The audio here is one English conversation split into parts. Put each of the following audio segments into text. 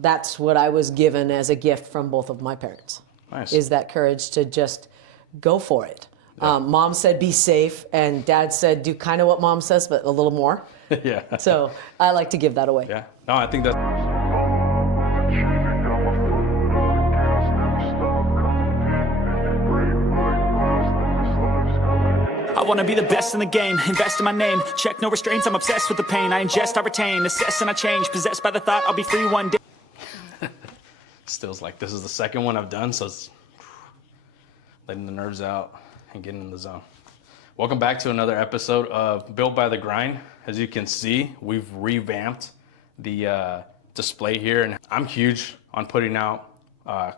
That's what I was given as a gift from both of my parents. Nice. Is that courage to just go for it. Yeah. Mom said be safe, and Dad said do kind of what Mom says, but a little more. Yeah. So I like to give that away. Yeah. No, I think that. I wanna be the best in the game, invest in my name, check no restraints, I'm obsessed with the pain, I ingest, I retain, assess and I change, possessed by the thought I'll be free one day. Still's like, this is the second one I've done, so it's letting the nerves out and getting in the zone. Welcome back to another episode of Built by the Grind. As you can see, we've revamped the display here, and I'm huge on putting out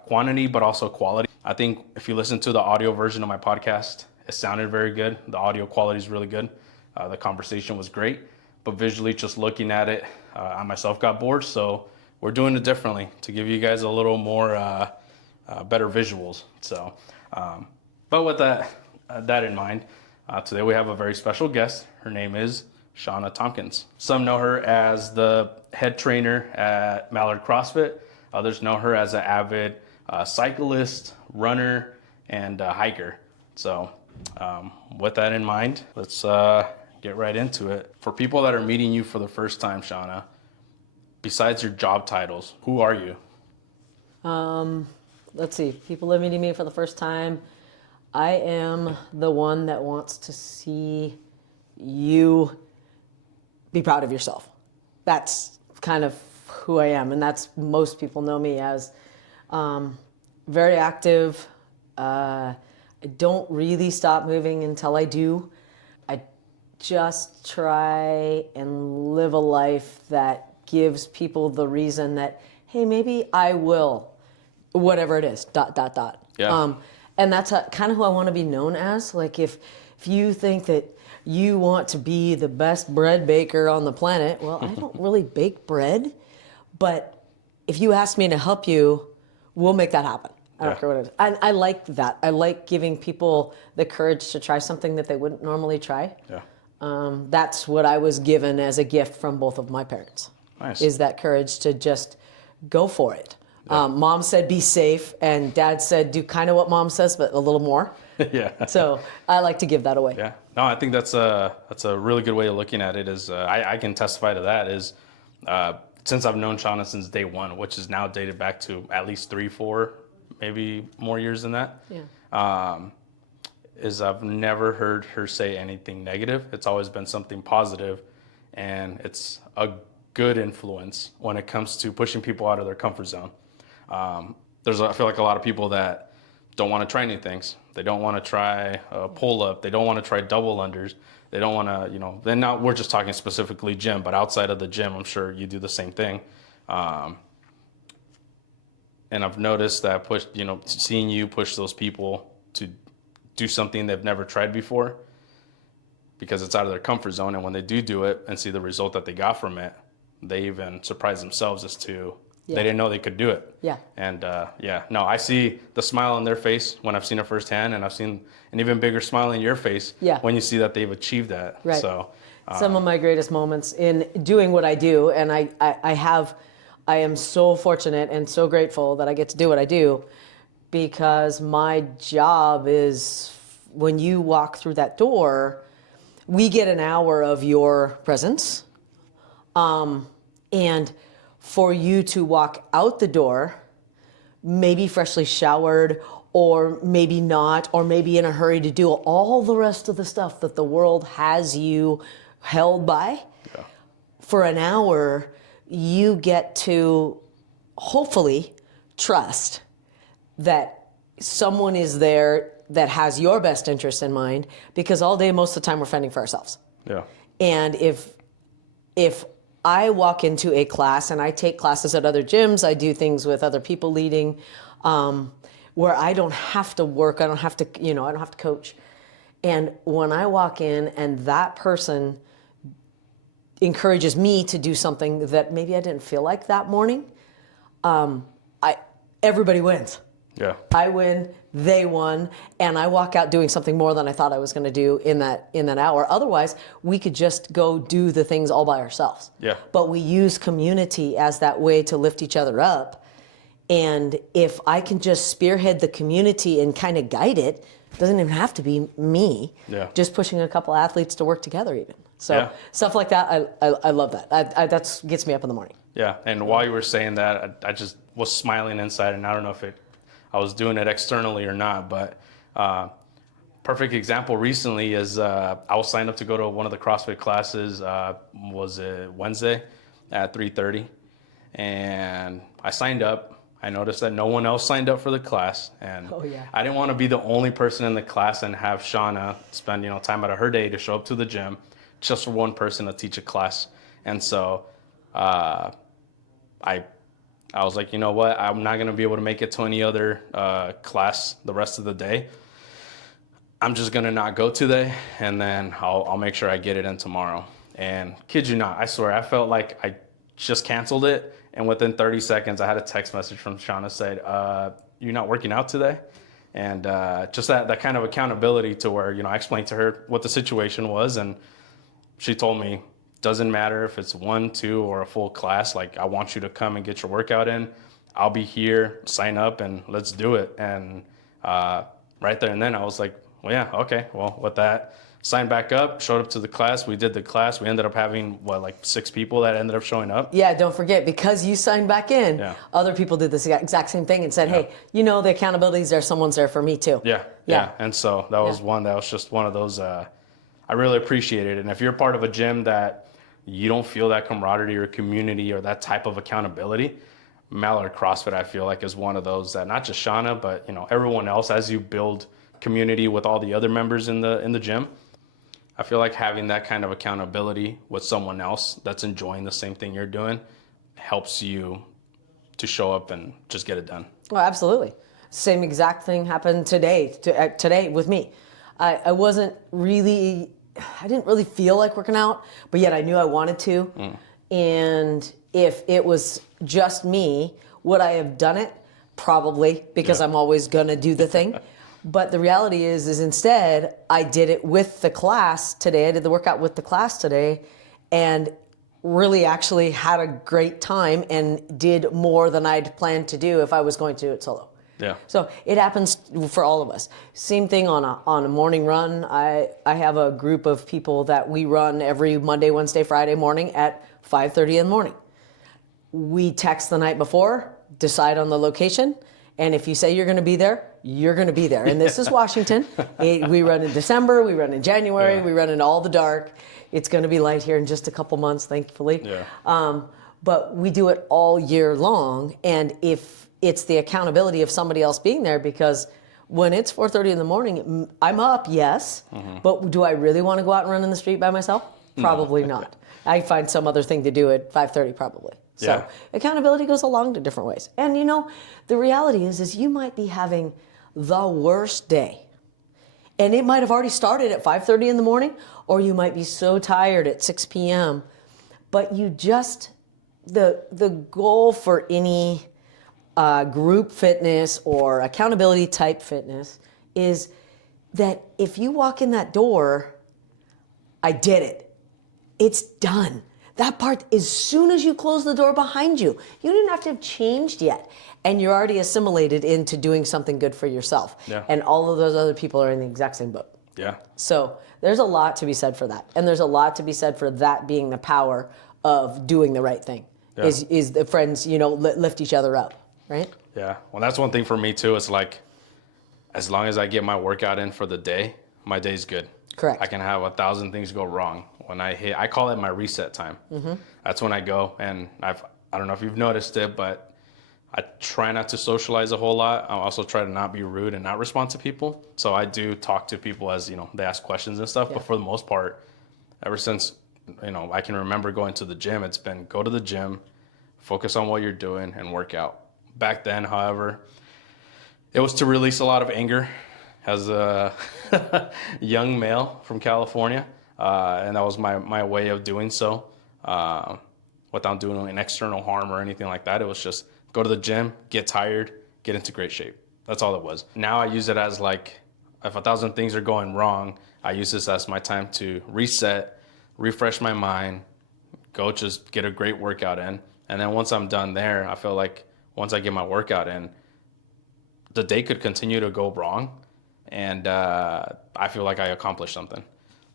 quantity, but also quality. I think if you listen to the audio version of my podcast, it sounded very good. The audio quality is really good. The conversation was great, but visually just looking at it, I myself got bored. So we're doing it differently to give you guys a little more better visuals. So, but with that in mind, today we have a very special guest. Her name is Shawna Tompkins. Some know her as the head trainer at Mallard CrossFit. Others know her as an avid cyclist, runner, and hiker. So with that in mind, let's get right into it. For people that are meeting you for the first time, Shawna, besides your job titles, who are you? Let's see. People are meeting me for the first time. I am the one that wants to see you be proud of yourself. That's kind of who I am, and that's most people know me as. Very active. I don't really stop moving until I do. I just try and live a life that gives people the reason that, hey, maybe I will, whatever it is, ... Yeah. And that's kind of who I want to be known as. Like if you think that you want to be the best bread baker on the planet, well, I don't really bake bread, but if you ask me to help you, we'll make that happen. I don't care what it is. I like that. I like giving people the courage to try something that they wouldn't normally try. Yeah. That's what I was given as a gift from both of my parents. Nice. Is that courage to just go for it. Yeah. Mom said be safe, and Dad said do kind of what Mom says, but a little more. Yeah. So I like to give that away. Yeah. No, I think that's a really good way of looking at it. Is I can testify to that. Is since I've known Shawna since day one, which is now dated back to at least 3, 4, maybe more years than that. Yeah. Is I've never heard her say anything negative. It's always been something positive, and it's a good influence when it comes to pushing people out of their comfort zone. I feel like a lot of people that don't want to try new things. They don't want to try a pull up. They don't want to try double unders. They don't want to, then now we're just talking specifically gym, but outside of the gym, I'm sure you do the same thing. And I've noticed that seeing you push those people to do something they've never tried before, because it's out of their comfort zone. And when they do it and see the result that they got from it, they even surprise themselves as to they didn't know they could do it. Yeah. And I see the smile on their face when I've seen it firsthand, and I've seen an even bigger smile in your face when you see that they've achieved that. Right. So some of my greatest moments in doing what I do, and I am so fortunate and so grateful that I get to do what I do, because my job is when you walk through that door, we get an hour of your presence. And for you to walk out the door, maybe freshly showered, or maybe not, or maybe in a hurry to do all the rest of the stuff that the world has you held by, for an hour, you get to hopefully trust that someone is there that has your best interest in mind, because all day, most of the time, we're fending for ourselves. Yeah. And if I walk into a class, and I take classes at other gyms, I do things with other people leading, where I don't have to work, I don't have to coach. And when I walk in and that person encourages me to do something that maybe I didn't feel like that morning, everybody wins. Yeah. I win, they won, and I walk out doing something more than I thought I was going to do in that hour. Otherwise, we could just go do the things all by ourselves. Yeah. But we use community as that way to lift each other up. And if I can just spearhead the community and kind of guide it, it doesn't even have to be me. Yeah. Just pushing a couple athletes to work together even. So Yeah. stuff like that, I love that. That gets me up in the morning. Yeah, and while you were saying that, I just was smiling inside, and I don't know if I was doing it externally or not, but perfect example recently is I was signed up to go to one of the CrossFit classes, was it Wednesday at 3:30, and I signed up. I noticed that no one else signed up for the class, and Oh, yeah. I didn't want to be the only person in the class and have Shawna spend time out of her day to show up to the gym just for one person to teach a class. And so I was like, you know what? I'm not going to be able to make it to any other class the rest of the day. I'm just going to not go today, and then I'll make sure I get it in tomorrow. And kid you not, I swear, I felt like I just canceled it, and within 30 seconds, I had a text message from Shawna said, you're not working out today? And just that kind of accountability to where, I explained to her what the situation was, and she told me, doesn't matter if it's 1, 2, or a full class. Like, I want you to come and get your workout in. I'll be here, sign up, and let's do it. And right there and then I was like, well, yeah, okay. Well, with that, signed back up, showed up to the class. We did the class. We ended up having, 6 people that ended up showing up. Yeah, don't forget, because you signed back in, Yeah. other people did the exact same thing and said, hey, the accountability is there. Someone's there for me too. Yeah. And so that was just one of those, I really appreciated it. And if you're part of a gym that you don't feel that camaraderie or community or that type of accountability, Mallard CrossFit, I feel like, is one of those that not just Shawna, but everyone else, as you build community with all the other members in the gym, I feel like having that kind of accountability with someone else that's enjoying the same thing you're doing helps you to show up and just get it done. Well, absolutely. Same exact thing happened today with me. I didn't really feel like working out, but yet I knew I wanted to. And if it was just me, would I have done it? Probably, because I'm always gonna do the thing. But the reality is instead, I did it with the class today. I did the workout with the class today, and really actually had a great time and did more than I'd planned to do if I was going to do it solo. Yeah. So it happens for all of us. Same thing on a morning run. I have a group of people that we run every Monday, Wednesday, Friday morning at 5:30 in the morning. We text the night before, decide on the location, and if you say you're going to be there, you're going to be there. And this is Washington. We run in December, we run in January, we run in all the dark. It's going to be light here in just a couple months, thankfully. Yeah. But we do it all year long, and if it's the accountability of somebody else being there, because when it's 4:30 in the morning, I'm up, yes, but do I really want to go out and run in the street by myself? Probably not. I find some other thing to do at 5:30 probably. So accountability goes along to different ways. And the reality is you might be having the worst day. And it might have already started at 5:30 in the morning, or you might be so tired at 6 p.m. But the goal for any group fitness or accountability type fitness is that if you walk in that door, I did it. It's done. That part, as soon as you close the door behind you, you didn't have to have changed yet. And you're already assimilated into doing something good for yourself. Yeah. And all of those other people are in the exact same boat. Yeah. So there's a lot to be said for that. And there's a lot to be said for that being the power of doing the right thing. Yeah. Is the friends, lift each other up, right? Yeah. Well, that's one thing for me too. It's like, as long as I get my workout in for the day, my day's good. Correct. I can have 1,000 things go wrong. When I call it my reset time. That's when I go, and I don't know if you've noticed it, but I try not to socialize a whole lot. I also try to not be rude and not respond to people. So I do talk to people as, they ask questions and stuff. Yeah. But for the most part, ever since, I can remember going to the gym, it's been go to the gym, focus on what you're doing, and work out. Back then, however, it was to release a lot of anger as a young male from California. And that was my way of doing so without doing an external harm or anything like that. It was just go to the gym, get tired, get into great shape. That's all it was. Now I use it as like, if 1,000 things are going wrong, I use this as my time to reset, refresh my mind, go just get a great workout in. And then once I'm done there, I feel like once I get my workout in, the day could continue to go wrong. And I feel like I accomplished something.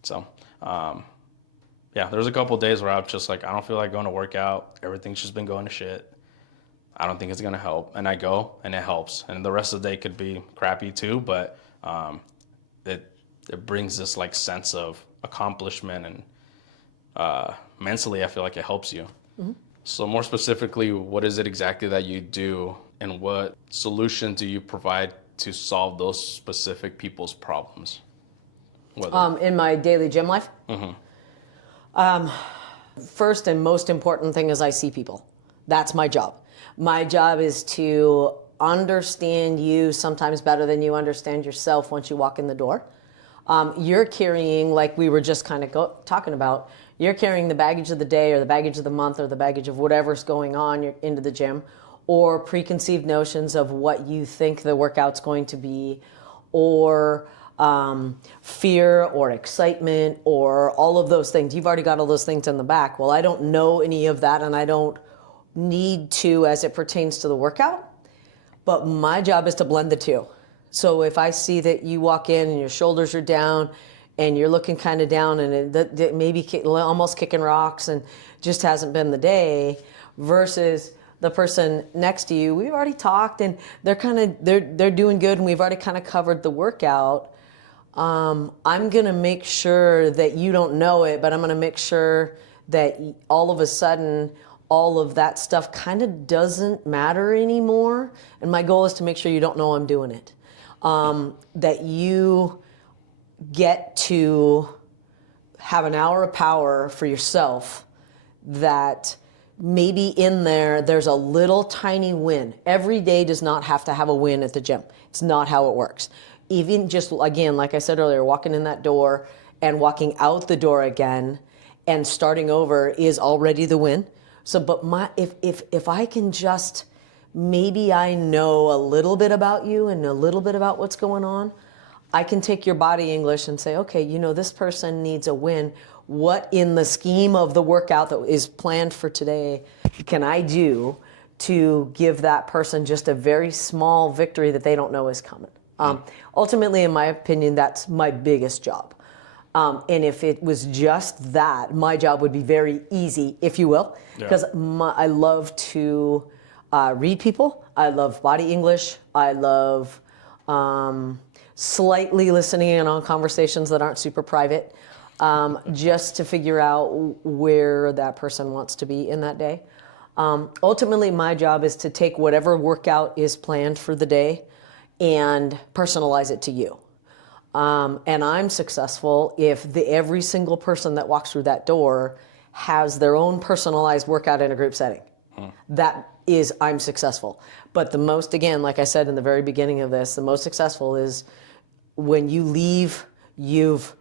So, yeah, there's a couple of days where I'm just like, I don't feel like going to work out. Everything's just been going to shit. I don't think it's going to help. And I go and it helps. And the rest of the day could be crappy too, but it brings this like sense of accomplishment, and mentally I feel like it helps you. Mm-hmm. So more specifically, what is it exactly that you do, and what solution do you provide to solve those specific people's problems? In my daily gym life? Mm-hmm. First and most important thing is I see people. That's my job. My job is to understand you sometimes better than you understand yourself once you walk in the door. You're carrying, like we were just kind of talking about, you're carrying the baggage of the day or the baggage of the month or the baggage of whatever's going on into the gym, or preconceived notions of what you think the workout's going to be, or fear or excitement or all of those things. You've already got all those things in the back. Well, I don't know any of that, and I don't need to as it pertains to the workout, but my job is to blend the two. So if I see that you walk in and your shoulders are down and you're looking kind of down and it maybe almost kicking rocks and just hasn't been the day, versus the person next to you, we've already talked and they're doing good and we've already kind of covered the workout, I'm going to make sure that you don't know it, but I'm going to make sure that all of a sudden all of that stuff kind of doesn't matter anymore. And my goal is to make sure you don't know I'm doing it. That you get to have an hour of power for yourself, that maybe in there's a little tiny win. Every day does not have to have a win at the gym. It's not how it works. Even just, again, like I said earlier, walking in that door and walking out the door again and starting over is already the win. So, but if I can just, maybe I know a little bit about you and a little bit about what's going on, I can take your body English and say, okay, this person needs a win. What in the scheme of the workout that is planned for today can I do to give that person just a very small victory that they don't know is coming? Ultimately, in my opinion, that's my biggest job. And if it was just that, my job would be very easy, if you will, because I love to read people. I love body English. I love slightly listening in on conversations that aren't super private, just to figure out where that person wants to be in that day. Ultimately, my job is to take whatever workout is planned for the day and personalize it to you. And I'm successful if every single person that walks through that door has their own personalized workout in a group setting. That is, I'm successful. But the most, again, like I said in the very beginning of this, the most successful is when you leave, you've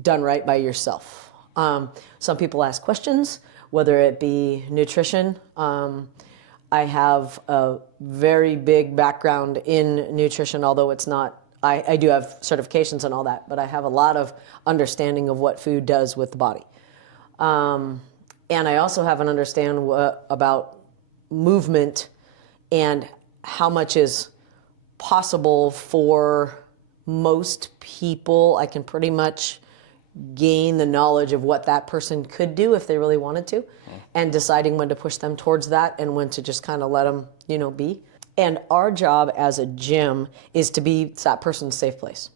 done right by yourself. Some people ask questions, whether it be nutrition. I have a very big background in nutrition, although it's not, I do have certifications and all that, but I have a lot of understanding of what food does with the body. And I also have an understanding about movement and how much is possible for most people. I can pretty much gain the knowledge of what that person could do if they really wanted to, and deciding when to push them towards that and when to just kind of let them, be. And our job as a gym is to be that person's safe place,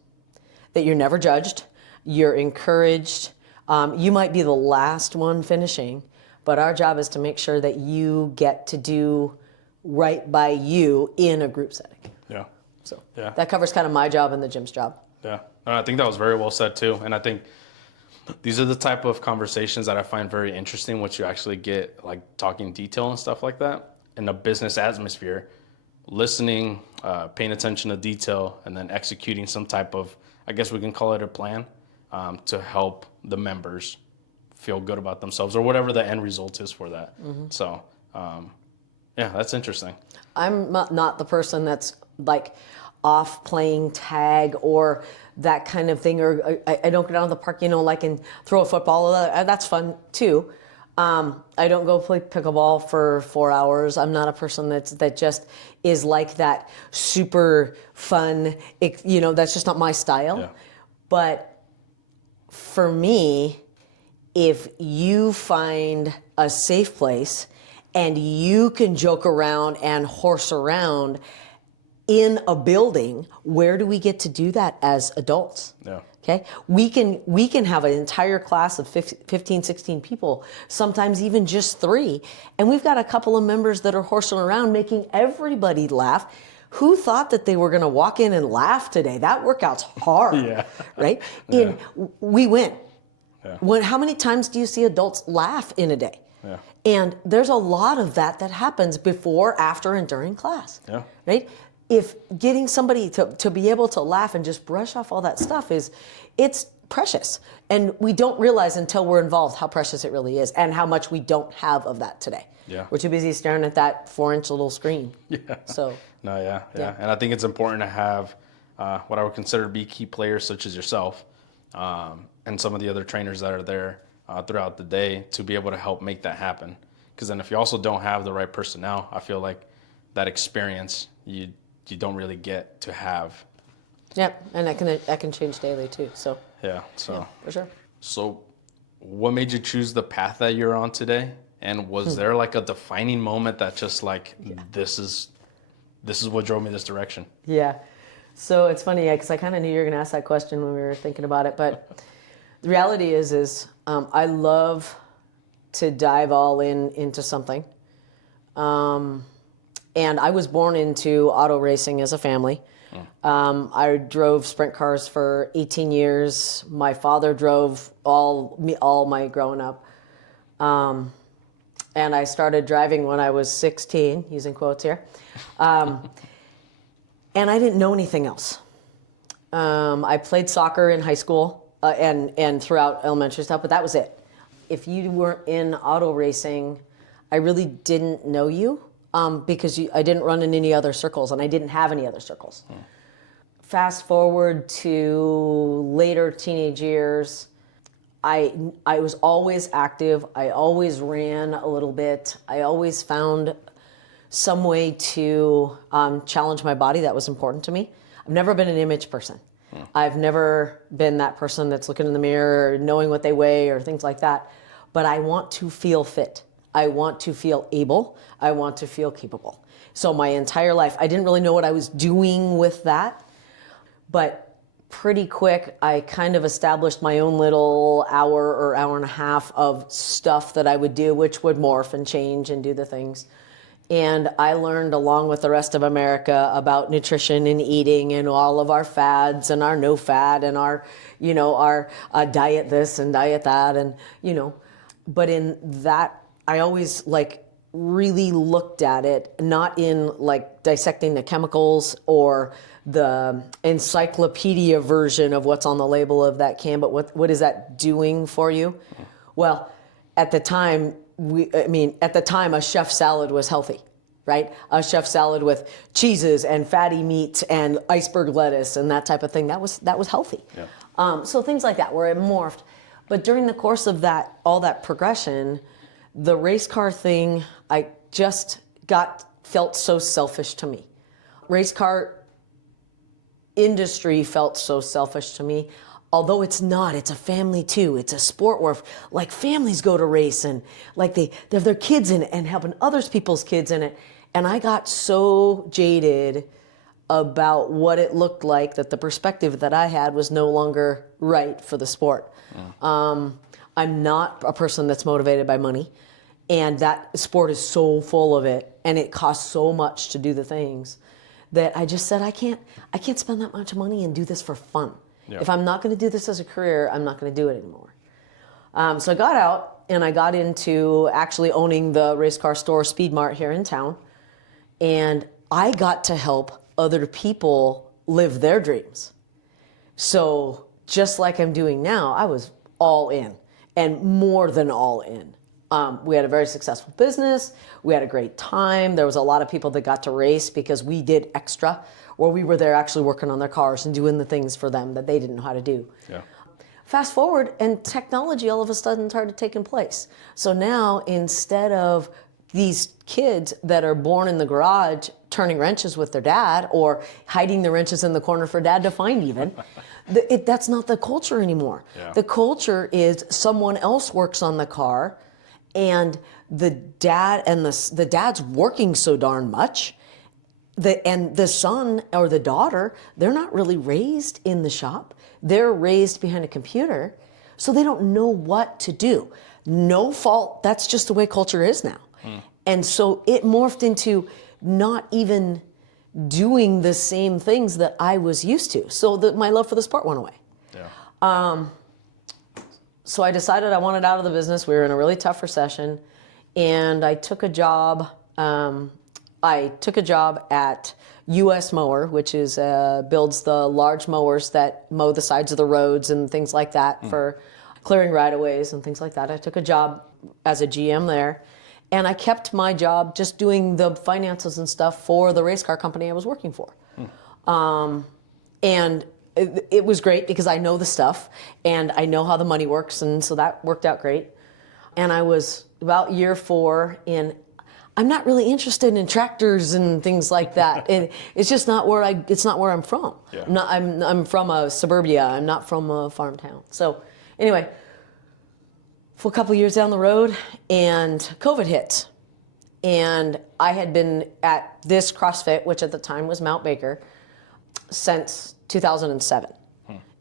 that you're never judged, you're encouraged. You might be the last one finishing, but our job is to make sure that you get to do right by you in a group setting. Yeah. So that covers kind of my job and the gym's job. Yeah. I think that was very well said too. And I think these are the type of conversations that I find very interesting, which you actually get like talking detail and stuff like that in a business atmosphere, listening, paying attention to detail, and then executing some type of, I guess we can call it a plan, to help the members feel good about themselves or whatever the end result is for that. Mm-hmm. So, yeah, that's interesting. I'm not the person that's like, off playing tag or that kind of thing, or I don't go down to the park, like and throw a football. That's fun too. I don't go play pickleball for 4 hours. I'm not a person that just is like that super fun. That's just not my style. Yeah. But for me, if you find a safe place and you can joke around and horse around in a building, where do we get to do that as adults? Yeah. Okay, we can have an entire class of 15, 16 people, sometimes even just 3, and we've got a couple of members that are horsing around making everybody laugh. Who thought that they were going to walk in and laugh today? That workout's hard, Yeah. right? Yeah. We win. Yeah. How many times do you see adults laugh in a day? Yeah. And there's a lot of that happens before, after, and during class. Yeah. Right? If getting somebody to be able to laugh and just brush off all that stuff it's precious. And we don't realize until we're involved how precious it really is and how much we don't have of that today. Yeah. We're too busy staring at that 4-inch little screen. Yeah. So. No, yeah. Yeah. And I think it's important to have what I would consider to be key players such as yourself and some of the other trainers that are there throughout the day to be able to help make that happen. Because then if you also don't have the right personnel, I feel like that experience you don't really get to have. Yep, and that can change daily too. So. Yeah. So. Yeah, for sure. So, what made you choose the path that you're on today? And was there like a defining moment that just like this is what drove me this direction? Yeah. So it's funny because I kind of knew you were going to ask that question when we were thinking about it. But the reality is I love to dive all into something. And I was born into auto racing as a family. I drove sprint cars for 18 years. My father drove all my growing up. And I started driving when I was 16, using quotes here. And I didn't know anything else. I played soccer in high school and throughout elementary stuff, but that was it. If you weren't in auto racing, I really didn't know you because I didn't run in any other circles, and I didn't have any other circles. Fast forward to later teenage years, I was always active. I always ran a little bit. I always found some way to challenge my body that was important to me. I've never been an image person. I've never been that person that's looking in the mirror, knowing what they weigh or things like that. But I want to feel fit. I want to feel able. I want to feel capable. So my entire life, I didn't really know what I was doing with that. But pretty quick, I kind of established my own little hour or hour and a half of stuff that I would do, which would morph and change and do the things. And I learned along with the rest of America about nutrition and eating and all of our fads and our no fad and our diet this and diet that. And, but in that, I always really looked at it, not in dissecting the chemicals or the encyclopedia version of what's on the label of that can, but what is that doing for you? Well, at the time, a chef salad was healthy, right? A chef salad with cheeses and fatty meats and iceberg lettuce and that type of thing, that was healthy. Yeah. So things like that where it morphed. But during the course of all that progression, the race car thing, I just felt so selfish to me. Race car industry felt so selfish to me. Although it's not, it's a family too. It's a sport where families go to race and they have their kids in it and helping other people's kids in it. And I got so jaded about what it looked like that the perspective that I had was no longer right for the sport. I'm not a person that's motivated by money. And that sport is so full of it and it costs so much to do the things that I just said, I can't spend that much money and do this for fun. Yeah. If I'm not going to do this as a career, I'm not going to do it anymore. So I got out and I got into actually owning the race car store Speed Mart here in town. And I got to help other people live their dreams. So just like I'm doing now, I was all in and more than all in. We had a very successful business. We had a great time. There was a lot of people that got to race because we did extra, or we were there actually working on their cars and doing the things for them that they didn't know how to do. Yeah. Fast forward, and technology all of a sudden started taking place. So now, instead of these kids that are born in the garage turning wrenches with their dad or hiding the wrenches in the corner for dad to find even, that's not the culture anymore. Yeah. The culture is someone else works on the car, and the dad's working so darn much, and the son or the daughter, they're not really raised in the shop. They're raised behind a computer, so they don't know what to do. No fault, that's just the way culture is now. And so it morphed into not even doing the same things that I was used to. So my love for the sport went away. Yeah. So I decided I wanted out of the business. We were in a really tough recession, and I took a job. At U.S. Mower, which is builds the large mowers that mow the sides of the roads and things like that for clearing right-of-ways and things like that. I took a job as a GM there, and I kept my job just doing the finances and stuff for the race car company I was working for. And it was great because I know the stuff and I know how the money works, and so that worked out great. And I was about year 4 in. I'm not really interested in tractors and things like that. And it's just not where it's not where I'm from. Yeah. I'm from a suburbia. I'm not from a farm town. So anyway, for a couple years down the road, and COVID hits. And I had been at this CrossFit, which at the time was Mount Baker, since 2007.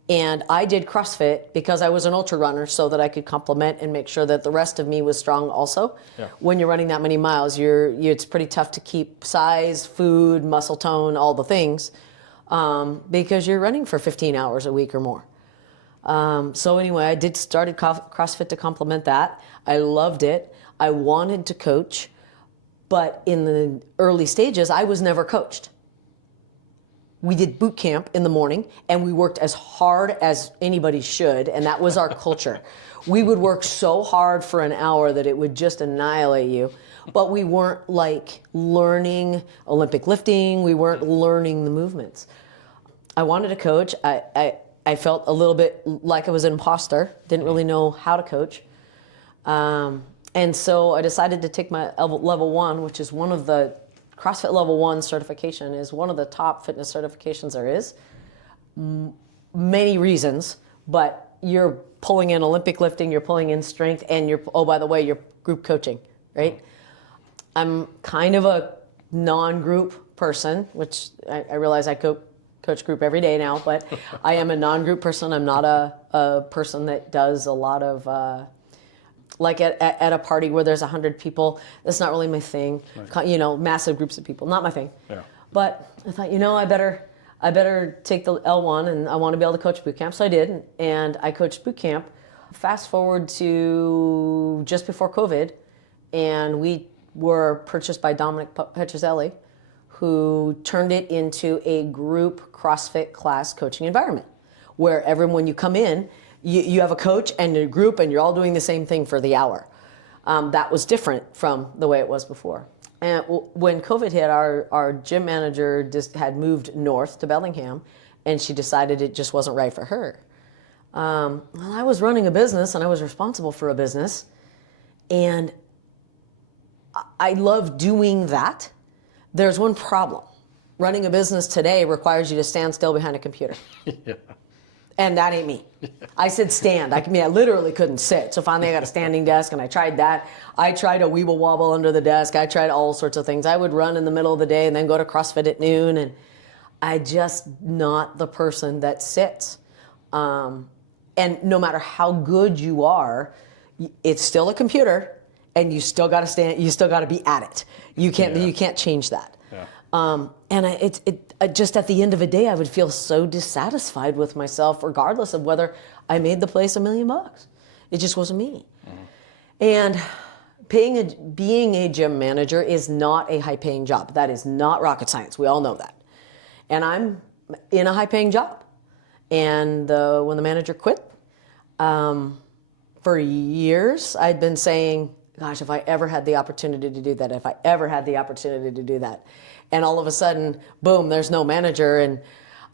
And I did CrossFit because I was an ultra runner so that I could complement and make sure that the rest of me was strong also. Yeah. When you're running that many miles, it's pretty tough to keep size, food, muscle tone, all the things, because you're running for 15 hours a week or more. So anyway, I started CrossFit to complement that. I loved it. I wanted to coach, but in the early stages, I was never coached. We did boot camp in the morning, and we worked as hard as anybody should, and that was our culture. We would work so hard for an hour that it would just annihilate you, but we weren't like learning Olympic lifting. We weren't learning the movements. I wanted to coach. I felt a little bit like I was an imposter, didn't really know how to coach. And so I decided to take my level 1, which is one of the CrossFit Level 1 certification is one of the top fitness certifications there is. Many reasons, but you're pulling in Olympic lifting, you're pulling in strength, and by the way, you're group coaching, right? I'm kind of a non-group person, which I realize I coach group every day now, but I am a non-group person. I'm not a person that does a lot of like at a party where there's 100 people. That's not really my thing. Right. Massive groups of people, not my thing. Yeah. But I thought, I better take the L1, and I want to be able to coach boot camp. So I did, and I coached boot camp. Fast forward to just before COVID, and we were purchased by Dominic Petrozelli, who turned it into a group CrossFit class coaching environment, where when you come in, you have a coach and a group, and you're all doing the same thing for the hour. That was different from the way it was before. And when COVID hit, our gym manager just had moved north to Bellingham, and she decided it just wasn't right for her. Well, I was running a business, and I was responsible for a business, and I love doing that. There's one problem. Running a business today requires you to stand still behind a computer. Yeah. And that ain't me. I said stand. I literally couldn't sit. So finally I got a standing desk, and I tried that. I tried a weeble wobble under the desk. I tried all sorts of things. I would run in the middle of the day and then go to CrossFit at noon, and I just not the person that sits. And no matter how good you are, it's still a computer, and you still got to stand. You still got to be at it. You can't change that. Yeah. And I just at the end of the day, I would feel so dissatisfied with myself, regardless of whether I made the place $1 million. It just wasn't me. Mm-hmm. And being a gym manager is not a high-paying job. That is not rocket science. We all know that. And I'm in a high-paying job. And when the manager quit, for years I'd been saying, gosh, if I ever had the opportunity to do that, if I ever had the opportunity to do that. And all of a sudden, boom, there's no manager. And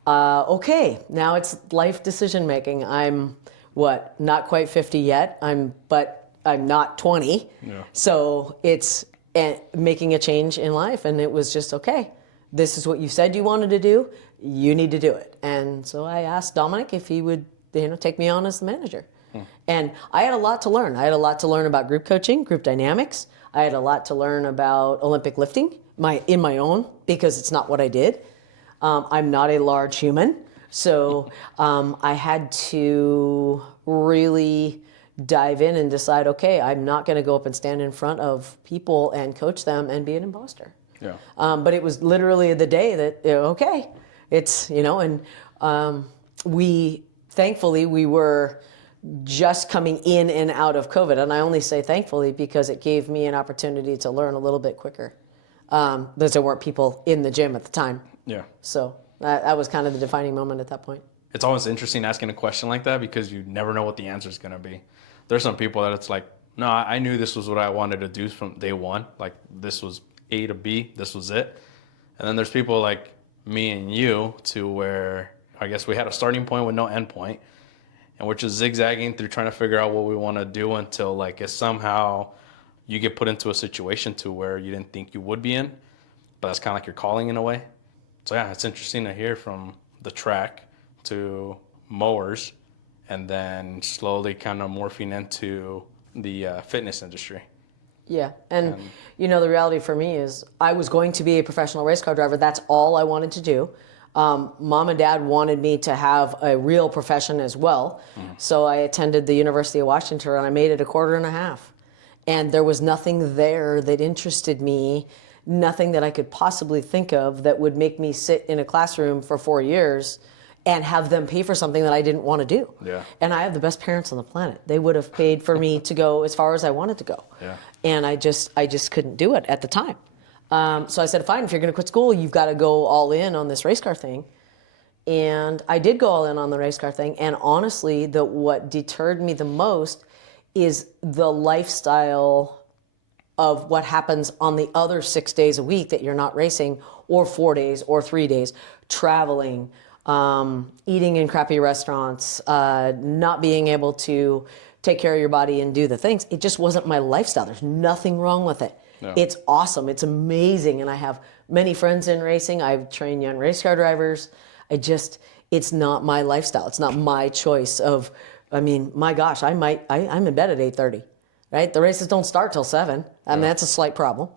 okay, now it's life decision making. I'm not quite 50 yet. But I'm not 20. Yeah. So it's making a change in life. And it was just, okay, this is what you said you wanted to do. You need to do it. And so I asked Dominic if he would, take me on as the manager. And I had a lot to learn. I had a lot to learn about group coaching, group dynamics. I had a lot to learn about Olympic lifting in my own, because it's not what I did. I'm not a large human. So I had to really dive in and decide, okay, I'm not going to go up and stand in front of people and coach them and be an imposter. Yeah. But it was literally the day that, okay, it's, and thankfully, we were just coming in and out of COVID. And I only say thankfully because it gave me an opportunity to learn a little bit quicker. Because there weren't people in the gym at the time. Yeah. So that was kind of the defining moment at that point. It's always interesting asking a question like that because you never know what the answer is going to be. There's some people that it's like, no, I knew this was what I wanted to do from day one. Like this was A to B, this was it. And then there's people like me and you to where I guess we had a starting point with no end point. And we're just zigzagging through trying to figure out what we want to do until like if somehow you get put into a situation to where you didn't think you would be in, but that's kind of like your calling in a way. So yeah, it's interesting to hear from the track to mowers and then slowly kind of morphing into the fitness industry. Yeah, and the reality for me is I was going to be a professional race car driver. That's all I wanted to do. Mom and Dad wanted me to have a real profession as well. So I attended the University of Washington and I made it a quarter and a half. And there was nothing there that interested me, nothing that I could possibly think of that would make me sit in a classroom for 4 years and have them pay for something that I didn't want to do. Yeah. And I have the best parents on the planet. They would have paid for me to go as far as I wanted to go. Yeah. And I just couldn't do it at the time. So I said, fine, if you're going to quit school, you've got to go all in on this race car thing. And I did go all in on the race car thing. And honestly, what deterred me the most is the lifestyle of what happens on the other 6 days a week that you're not racing, or 4 days or 3 days, traveling, eating in crappy restaurants, not being able to take care of your body and do the things. It just wasn't my lifestyle. There's nothing wrong with it. No. It's awesome. It's amazing. And I have many friends in racing. I've trained young race car drivers. It's not my lifestyle. It's not my choice my gosh, I'm in bed at 8:30, right? The races don't start till 7. I mean, that's a slight problem.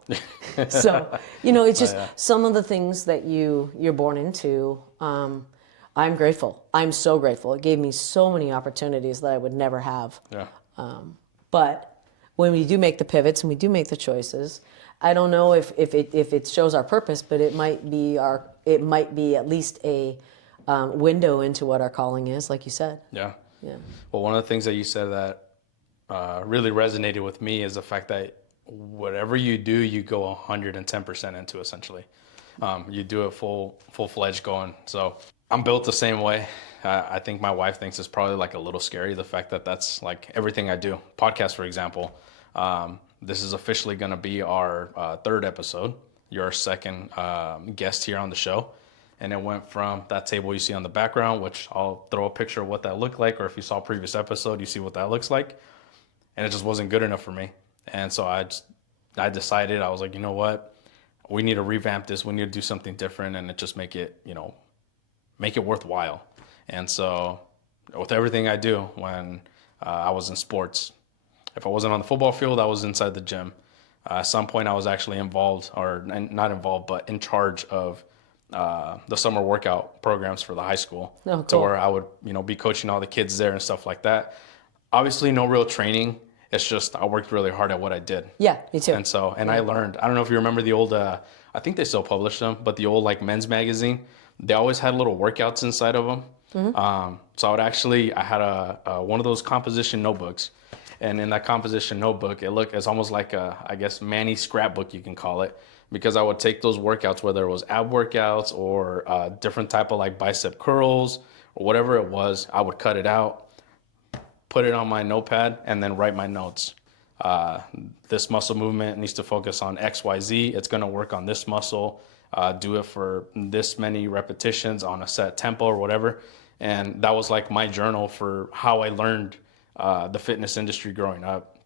So, it's just some of the things that you're born into. I'm grateful. I'm so grateful. It gave me so many opportunities that I would never have. Yeah. But when we do make the pivots and we do make the choices, I don't know if it shows our purpose, but it might be at least a window into what our calling is, like you said. Yeah. Yeah. Well, one of the things that you said that really resonated with me is the fact that whatever you do, you go 110% into essentially. You do it full-fledged going. So I'm built the same way. I think my wife thinks it's probably like a little scary, the fact that that's like everything I do. Podcast, for example. This is officially going to be our 3rd episode. You're our 2nd guest here on the show. And it went from that table you see on the background, which I'll throw a picture of what that looked like, or if you saw a previous episode, you see what that looks like. And it just wasn't good enough for me. And so I decided, I was like, you know what? We need to revamp this. We need to do something different and just make it worthwhile. And so with everything I do, when I was in sports, if I wasn't on the football field, I was inside the gym. At some point I was actually involved, or not involved, but in charge of the summer workout programs for the high school. Oh, cool. To where I would, be coaching all the kids there and stuff like that. Obviously no real training. It's just, I worked really hard at what I did. Yeah, me too. And so, I learned, I don't know if you remember the old, I think they still publish them, but the old like men's magazine, they always had little workouts inside of them. Mm-hmm. So I had one of those composition notebooks. And in that composition notebook, it's almost like I guess Manny scrapbook, you can call it, because I would take those workouts, whether it was ab workouts or different type of like bicep curls or whatever it was, I would cut it out, put it on my notepad, and then write my notes. this muscle movement needs to focus on XYZ. It's going to work on this muscle. Do it for this many repetitions on a set tempo or whatever. And that was like my journal for how I learned the fitness industry growing up.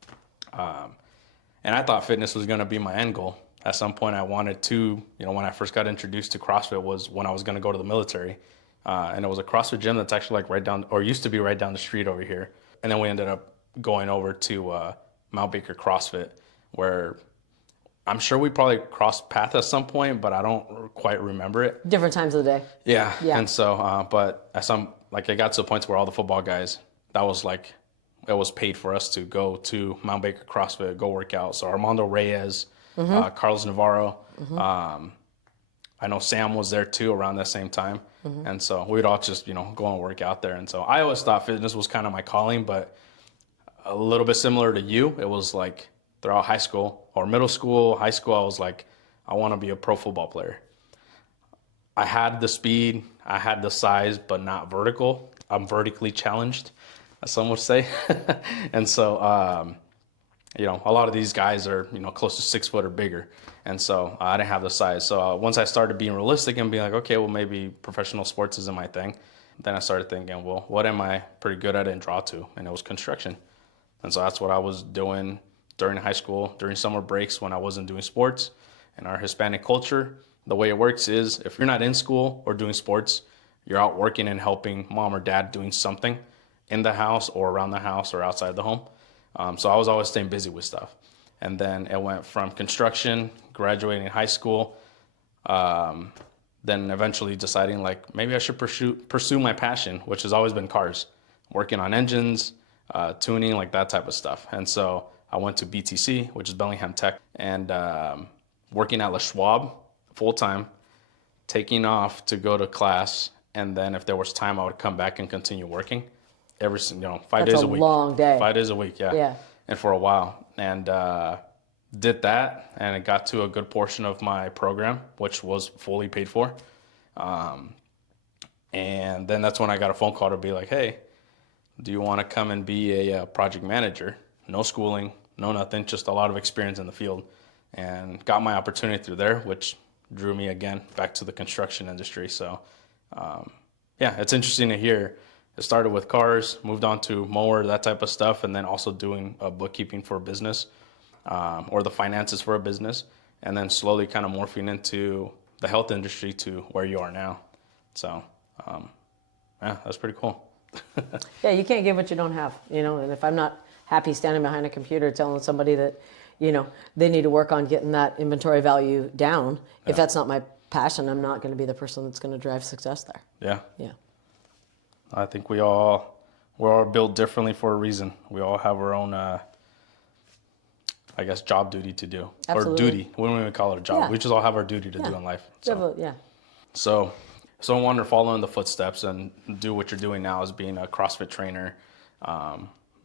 And I thought fitness was going to be my end goal. At some point I wanted to, when I first got introduced to CrossFit was when I was going to go to the military. And it was a CrossFit gym that's actually like right down, or used to be right down the street over here. And then we ended up going over to Mount Baker CrossFit, where I'm sure we probably crossed paths at some point, but I don't quite remember it. Different times of the day. Yeah. And so, but at it got to a point where all the football guys, that was like, it was paid for us to go to Mount Baker CrossFit, go work out. So Armando Reyes, Carlos Navarro, I know Sam was there too around that same time. And so we'd all just, go and work out there. And so I always thought fitness was kind of my calling, but a little bit similar to you. It was like throughout high school or middle school, high school, I was like, I want to be a pro football player. I had the speed, I had the size, but not vertical. I'm vertically challenged, as some would say. And so, a lot of these guys are, close to 6 foot or bigger. And so I didn't have the size. So once I started being realistic and being like, okay, well, maybe professional sports isn't my thing. Then I started thinking, well, what am I pretty good at and draw to? And it was construction. And so that's what I was doing during high school, during summer breaks when I wasn't doing sports. In our Hispanic culture, the way it works is if you're not in school or doing sports, you're out working and helping mom or dad doing something in the house or around the house or outside the home. So I was always staying busy with stuff. And then it went from construction, graduating high school, then eventually deciding like maybe I should pursue my passion, which has always been cars, working on engines, tuning, like that type of stuff. And so I went to BTC, which is Bellingham Tech, and working at La Schwab full time, taking off to go to class. And then if there was time, I would come back and continue working every, 5 days a week. That's a long day. 5 days a week, yeah. Yeah. And for a while. And did that, and it got to a good portion of my program, which was fully paid for. And then that's when I got a phone call to be like, hey, do you want to come and be a project manager? No schooling, no nothing, just a lot of experience in the field. And got my opportunity through there, which drew me again back to the construction industry. So, it's interesting to hear. It started with cars, moved on to mower, that type of stuff, and then also doing bookkeeping for a business or the finances for a business, and then slowly kind of morphing into the health industry to where you are now. So, that's pretty cool. Yeah, you can't give what you don't have, and if I'm not happy standing behind a computer telling somebody that, they need to work on getting that inventory value down, if that's not my passion, I'm not going to be the person that's going to drive success there. Yeah. Yeah. I think we're all built differently for a reason. We all have our own, job duty to do. Absolutely. Or duty. We don't even call it a job. Yeah. We just all have our duty to do in life. So. Yeah. So I wanted to follow in the footsteps and do what you're doing now as being a CrossFit trainer,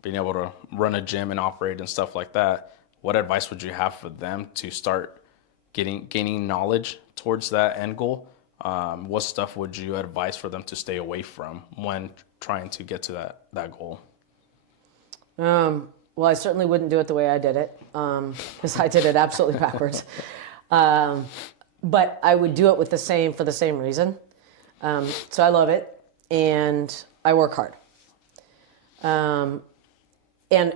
being able to run a gym and operate and stuff like that. What advice would you have for them to start gaining knowledge towards that end goal? What stuff would you advise for them to stay away from when trying to get to that goal? Well, I certainly wouldn't do it the way I did it, because I did it absolutely backwards. But I would do it for the same reason. So I love it, and I work hard. And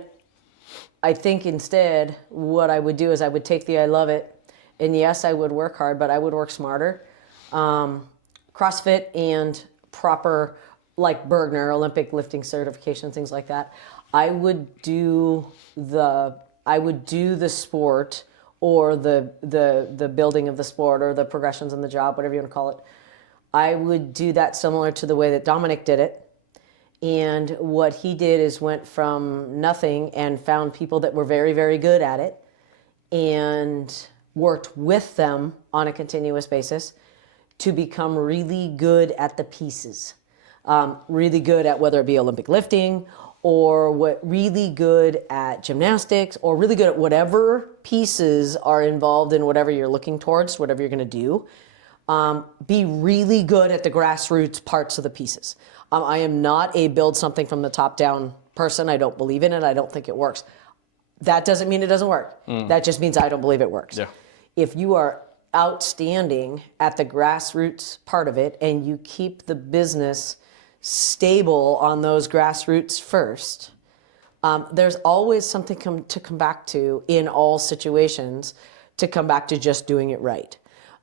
I think instead what I would do is I would take the I love it, and yes, I would work hard, but I would work smarter. CrossFit and proper, like Bergner, Olympic lifting certification, things like that. I would do the sport or the building of the sport or the progressions in the job, whatever you want to call it. I would do that similar to the way that Dominic did it. And what he did is went from nothing and found people that were very, very good at it and worked with them on a continuous basis to become really good at the pieces. Really good at whether it be Olympic lifting or really good at gymnastics or really good at whatever pieces are involved in whatever you're looking towards, whatever you're going to do. Be really good at the grassroots parts of the pieces. I am not a build something from the top down person. I don't believe in it. I don't think it works. That doesn't mean it doesn't work. That just means I don't believe it works. Yeah. If you are outstanding at the grassroots part of it and you keep the business stable on those grassroots first, there's always something to come back to in all situations, to come back to just doing it right.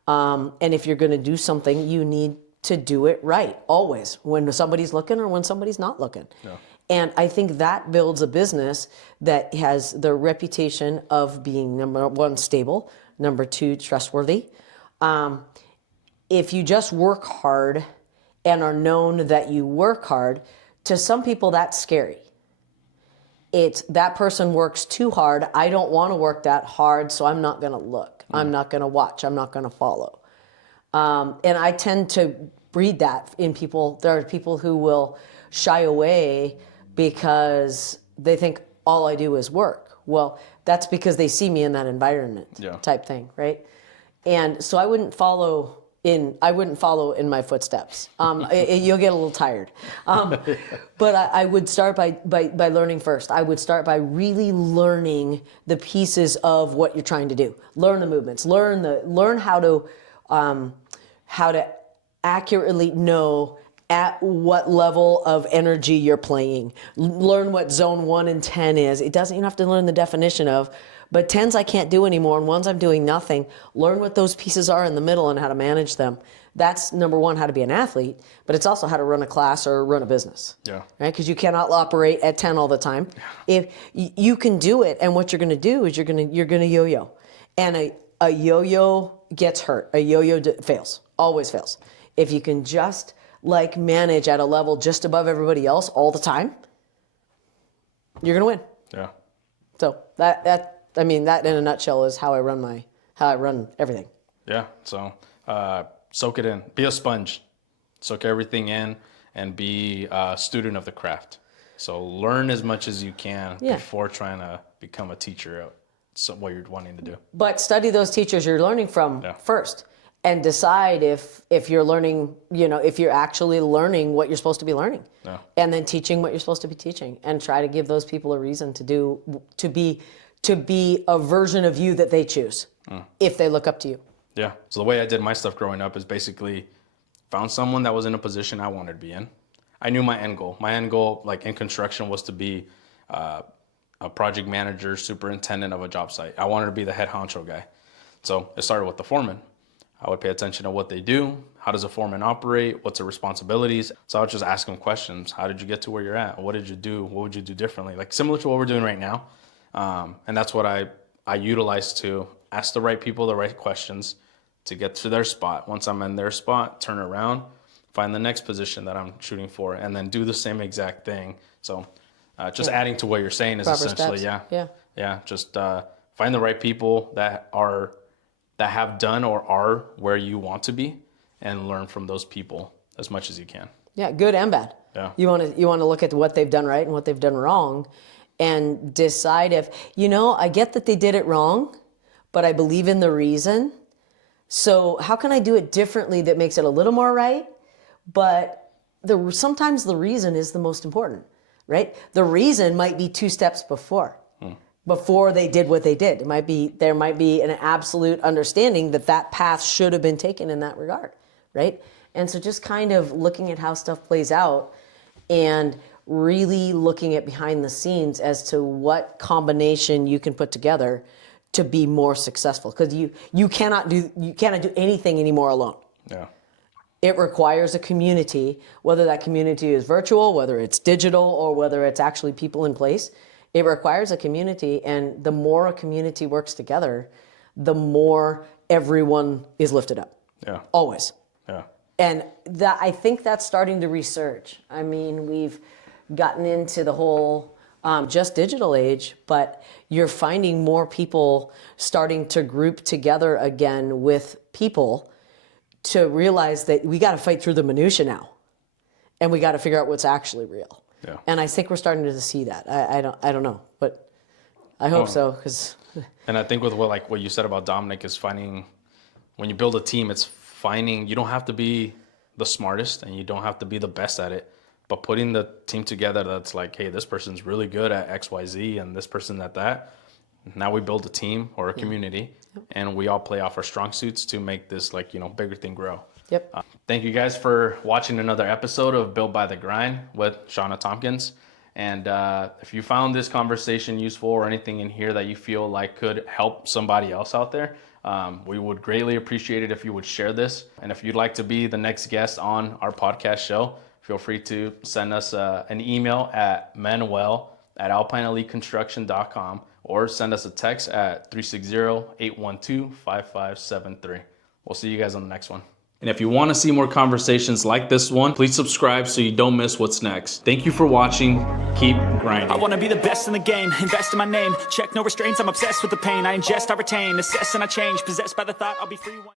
And if you're going to do something, you need to do it right, always, when somebody's looking or when somebody's not looking. Yeah. And I think that builds a business that has the reputation of being, number one, stable, number two, trustworthy. If you just work hard and are known that you work hard, to some people that's scary. It's that person works too hard. I don't want to work that hard, so I'm not going to look. I'm not going to watch. I'm not going to follow. And I tend to breed that in people. There are people who will shy away because they think all I do is work. Well, that's because they see me in that environment type thing, right? And so I wouldn't follow in my footsteps. You'll get a little tired. But I would start by learning first. I would start by really learning the pieces of what you're trying to do. Learn the movements. Learn how to accurately know at what level of energy you're playing. Learn what zone 1 and 10 is. It doesn't, you don't have to learn the definition of, but 10s I can't do anymore, and 1s I'm doing nothing. Learn what those pieces are in the middle and how to manage them. That's number one, how to be an athlete, but it's also how to run a class or run a business. Yeah. Right? Because you cannot operate at 10 all the time. If you can do it, and what you're going to do is you're going to yo-yo. And a yo-yo gets hurt. A yo-yo fails. Always fails. If you can just manage at a level just above everybody else all the time, you're going to win. Yeah. So that in a nutshell is how I run everything. Yeah. So soak it in. Be a sponge. Soak everything in and be a student of the craft. So learn as much as you can before trying to become a teacher of what you're wanting to do. But study those teachers you're learning from first. And decide if you're learning, if you're actually learning what you're supposed to be learning, and then teaching what you're supposed to be teaching, and try to give those people a reason to be a version of you that they choose if they look up to you. Yeah. So the way I did my stuff growing up is basically found someone that was in a position I wanted to be in. I knew my end goal. My end goal, in construction, was to be a project manager, superintendent of a job site. I wanted to be the head honcho guy. So it started with the foreman. I would pay attention to what they do. How does a foreman operate? What's their responsibilities? So I would just ask them questions. How did you get to where you're at? What did you do? What would you do differently? Similar to what we're doing right now. And that's what I utilize to ask the right people the right questions to get to their spot. Once I'm in their spot, turn around, find the next position that I'm shooting for, and then do the same exact thing. So just adding to what you're saying is proper essentially, steps. Just find the right people that have done or are where you want to be, and learn from those people as much as you can. Yeah, good and bad. Yeah. You want to look at what they've done right and what they've done wrong, and decide if, I get that they did it wrong, but I believe in the reason. So how can I do it differently that makes it a little more right? But sometimes the reason is the most important, right? The reason might be 2 steps before they did what they did. There might be an absolute understanding that path should have been taken in that regard, right? And so just kind of looking at how stuff plays out and really looking at behind the scenes as to what combination you can put together to be more successful. Because you cannot do anything anymore alone. Yeah. It requires a community, whether that community is virtual, whether it's digital, or whether it's actually people in place. It requires a community, and the more a community works together, the more everyone is lifted up. Yeah. Always. Yeah. And I think that's starting to resurge. We've gotten into the whole just digital age, but you're finding more people starting to group together again with people to realize that we got to fight through the minutia now, and we got to figure out what's actually real. Yeah. And I think we're starting to see that. I don't know, but I hope so. Cause and I think with what you said about Dominic is finding, when you build a team, it's finding, you don't have to be the smartest and you don't have to be the best at it, but putting the team together that's hey, this person's really good at X, Y, Z, and this person at that, now we build a team or a community, and we all play off our strong suits to make this like, bigger thing grow. Yep. Thank you guys for watching another episode of Built by the Grind with Shawna Tompkins. And if you found this conversation useful or anything in here that you feel like could help somebody else out there, we would greatly appreciate it if you would share this. And if you'd like to be the next guest on our podcast show, feel free to send us an email at manuel@alpineeliteconstruction.com or send us a text at 360-812-5573. We'll see you guys on the next one. And if you want to see more conversations like this one, please subscribe so you don't miss what's next. Thank you for watching. Keep grinding. I wanna be the best in the game, invest in my name. Check no restraints, I'm obsessed with the pain. I ingest, I retain, assess and I change. Possessed by the thought I'll be free one